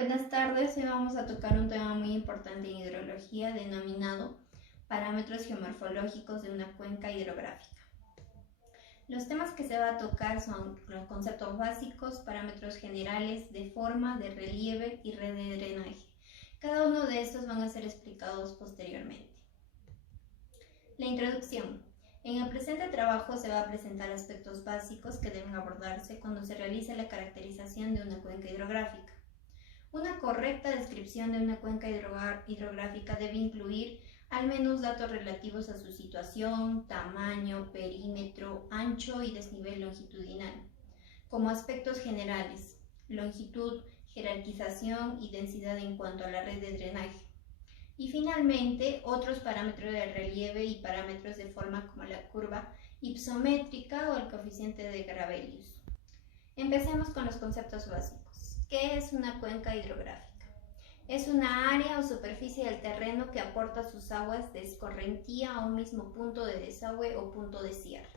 Buenas tardes, hoy vamos a tocar un tema muy importante en hidrología denominado parámetros geomorfológicos de una cuenca hidrográfica. Los temas que se va a tocar son los conceptos básicos, parámetros generales de forma, de relieve y red de drenaje. Cada uno de estos van a ser explicados posteriormente. La introducción. En el presente trabajo se va a presentar aspectos básicos que deben abordarse cuando se realice la caracterización de una cuenca hidrográfica. Una correcta descripción de una cuenca hidrográfica debe incluir al menos datos relativos a su situación, tamaño, perímetro, ancho y desnivel longitudinal, como aspectos generales, longitud, jerarquización y densidad en cuanto a la red de drenaje. Y finalmente, otros parámetros de relieve y parámetros de forma como la curva hipométrica o el coeficiente de Gravelius. Empecemos con los conceptos básicos. ¿Qué es una cuenca hidrográfica? Es una área o superficie del terreno que aporta sus aguas de escorrentía a un mismo punto de desagüe o punto de cierre.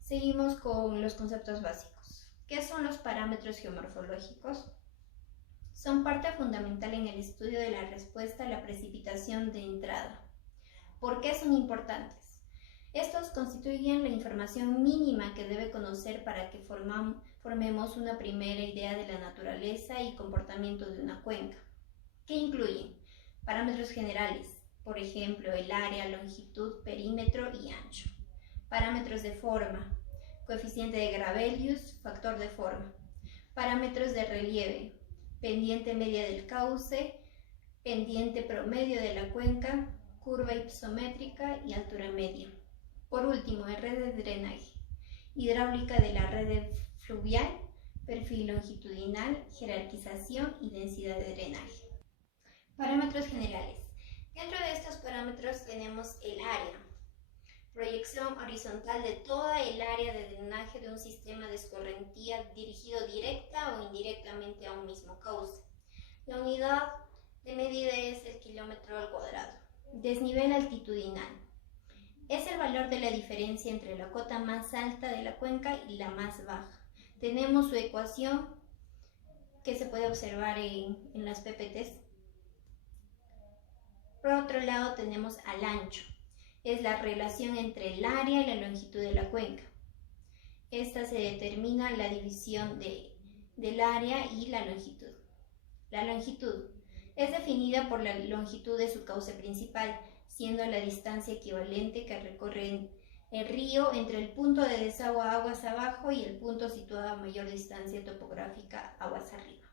Seguimos con los conceptos básicos. ¿Qué son los parámetros geomorfológicos? Son parte fundamental en el estudio de la respuesta a la precipitación de entrada. ¿Por qué son importantes? Estos constituyen la información mínima que debe conocer para que formemos una primera idea de la naturaleza y comportamiento de una cuenca. ¿Qué incluyen? Parámetros generales, por ejemplo, el área, longitud, perímetro y ancho. Parámetros de forma, coeficiente de Gravelius, factor de forma. Parámetros de relieve, pendiente media del cauce, pendiente promedio de la cuenca, curva hipométrica y altura media. Por último, red de drenaje, hidráulica de la red fluvial, perfil longitudinal, jerarquización y densidad de drenaje. Parámetros generales. Dentro de estos parámetros tenemos el área, proyección horizontal de toda el área de drenaje de un sistema de escorrentía dirigido directa o indirectamente a un mismo cauce. La unidad de medida es el kilómetro al cuadrado. Desnivel altitudinal. Es el valor de la diferencia entre la cota más alta de la cuenca y la más baja. Tenemos su ecuación que se puede observar en las PPTs. Por otro lado tenemos al ancho. Es la relación entre el área y la longitud de la cuenca. Esta se determina la división del área y la longitud. La longitud es definida por la longitud de su cauce principal, siendo la distancia equivalente que recorre el río entre el punto de desagüe aguas abajo y el punto situado a mayor distancia topográfica aguas arriba.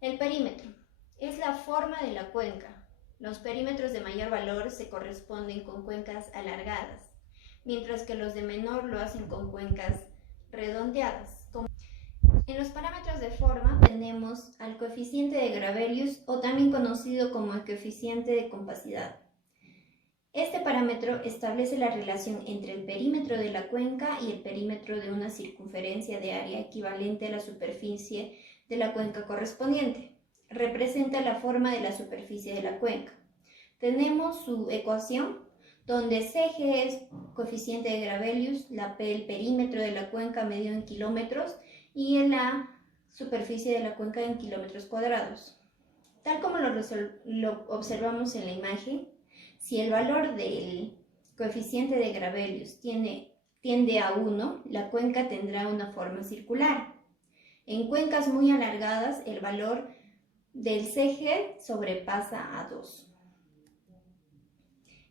El perímetro es la forma de la cuenca. Los perímetros de mayor valor se corresponden con cuencas alargadas, mientras que los de menor lo hacen con cuencas redondeadas. En los parámetros de forma tenemos al coeficiente de Gravelius, o también conocido como el coeficiente de compacidad. Este parámetro establece la relación entre el perímetro de la cuenca y el perímetro de una circunferencia de área equivalente a la superficie de la cuenca correspondiente. Representa la forma de la superficie de la cuenca. Tenemos su ecuación, donde CG es coeficiente de Gravelius, la P el perímetro de la cuenca medido en kilómetros y en la superficie de la cuenca en kilómetros cuadrados. Tal como lo observamos en la imagen, si el valor del coeficiente de Gravelius tiende a 1, la cuenca tendrá una forma circular. En cuencas muy alargadas, el valor del CG sobrepasa a 2.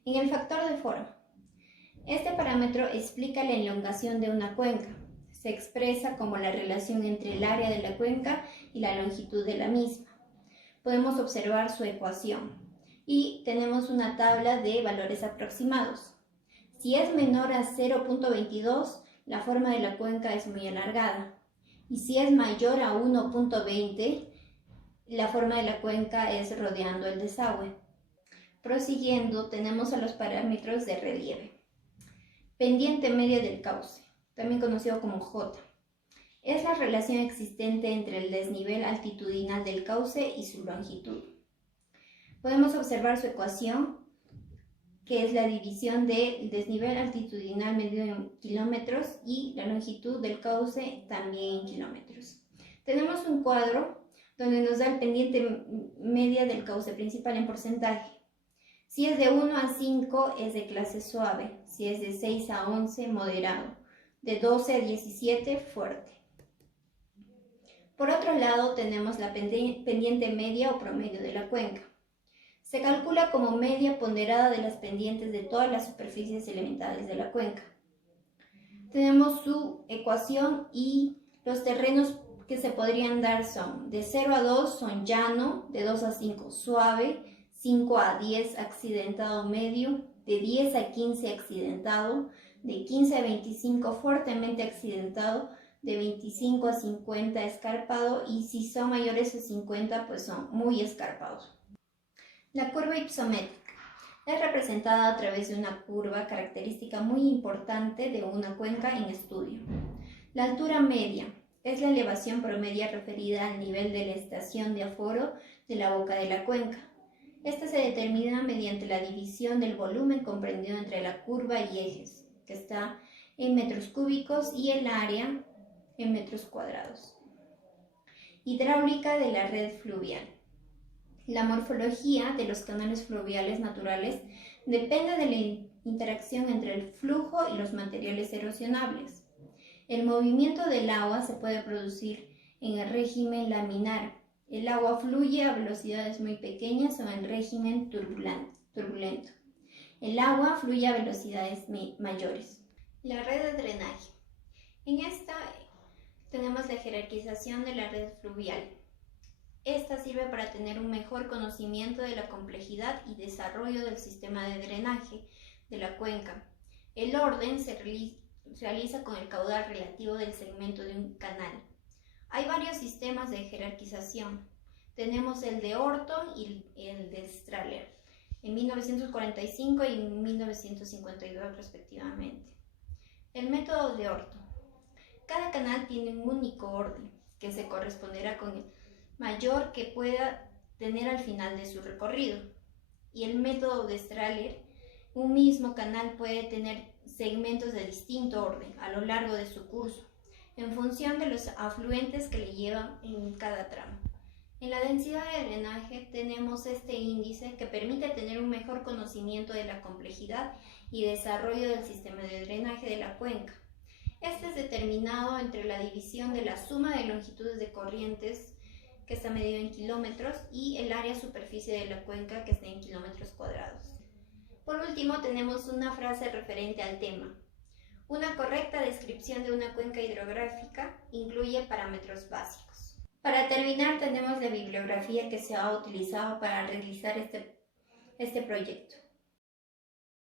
En el factor de forma, este parámetro explica la elongación de una cuenca. Se expresa como la relación entre el área de la cuenca y la longitud de la misma. Podemos observar su ecuación y tenemos una tabla de valores aproximados. Si es menor a 0.22, la forma de la cuenca es muy alargada. Y si es mayor a 1.20, la forma de la cuenca es rodeando el desagüe. Prosiguiendo, tenemos a los parámetros de relieve. Pendiente media del cauce, también conocido como J. Es la relación existente entre el desnivel altitudinal del cauce y su longitud. Podemos observar su ecuación, que es la división del desnivel altitudinal medido en kilómetros y la longitud del cauce también en kilómetros. Tenemos un cuadro donde nos da el pendiente media del cauce principal en porcentaje. Si es de 1 a 5 es de clase suave, si es de 6 a 11 moderado, de 12 a 17 fuerte. Por otro lado tenemos la pendiente media o promedio de la cuenca. Se calcula como media ponderada de las pendientes de todas las superficies elementales de la cuenca. Tenemos su ecuación y los terrenos que se podrían dar son de 0 a 2 son llano, de 2 a 5 suave, 5 a 10 accidentado medio, de 10 a 15 accidentado, de 15 a 25 fuertemente accidentado, de 25 a 50 escarpado y si son mayores a 50 pues son muy escarpados. La curva hipométrica es representada a través de una curva característica muy importante de una cuenca en estudio. La altura media es la elevación promedia referida al nivel de la estación de aforo de la boca de la cuenca. Esta se determina mediante la división del volumen comprendido entre la curva y ejes, que está en metros cúbicos, y el área en metros cuadrados. Hidráulica de la red fluvial. La morfología de los canales fluviales naturales depende de la interacción entre el flujo y los materiales erosionables. El movimiento del agua se puede producir en el régimen laminar. El agua fluye a velocidades muy pequeñas o en régimen turbulento. El agua fluye a velocidades mayores. La red de drenaje. En esta tenemos la jerarquización de la red fluvial. Esta sirve para tener un mejor conocimiento de la complejidad y desarrollo del sistema de drenaje de la cuenca. El orden se realiza con el caudal relativo del segmento de un canal. Hay varios sistemas de jerarquización. Tenemos el de Orton y el de Strahler, en 1945 y 1952 respectivamente. El método de Orton. Cada canal tiene un único orden, que se corresponderá con el mayor que pueda tener al final de su recorrido. Y el método de Strahler, un mismo canal puede tener segmentos de distinto orden a lo largo de su curso, en función de los afluentes que le llevan en cada tramo. En la densidad de drenaje tenemos este índice que permite tener un mejor conocimiento de la complejidad y desarrollo del sistema de drenaje de la cuenca. Este es determinado entre la división de la suma de longitudes de corrientes, que está medido en kilómetros, y el área superficie de la cuenca, que está en kilómetros cuadrados. Por último, tenemos una frase referente al tema. Una correcta descripción de una cuenca hidrográfica incluye parámetros básicos. Para terminar, tenemos la bibliografía que se ha utilizado para realizar este proyecto.